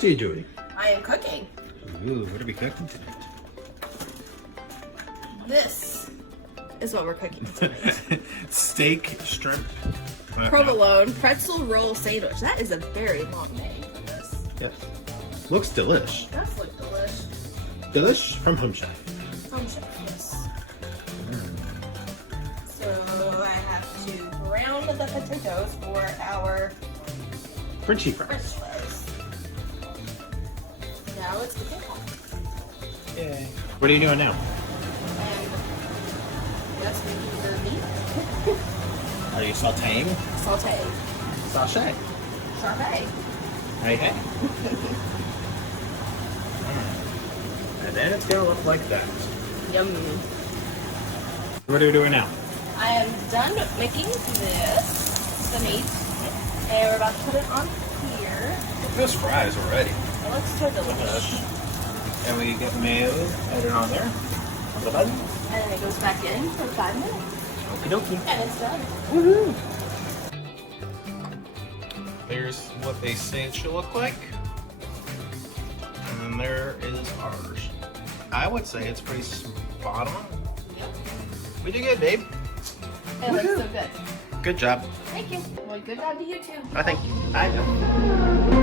What are you doing? I am cooking. Ooh, what are we cooking today? This is what we're cooking tonight. Steak shrimp. Provolone Pretzel roll sandwich. That is a very long name for this. Yep. Looks delish. It does look delish. Delish from Home Chef. Home chef, yes. So I have to brown the potatoes for our Frenchy French fries. fries. Now let's get it hot. Yay. What are you doing now? And just making the meat. Are you sauteing? Saute. Sachet. Charpé. Hey, hey. And then it's gonna look like that. Yum. What are you doing now? I am done making this, the meat, and we're about to put it on here. Those fries already. It looks so delicious. And we get mayo added on there. On the button. And then it goes back in for 5 minutes. Okie dokie. And it's done. Woohoo! There's what they say it should look like. And then there is ours. I would say it's pretty spot on. Yep. We did good, babe. It looks so good. Good job. Thank you. Well, good job to you too. I think. I know.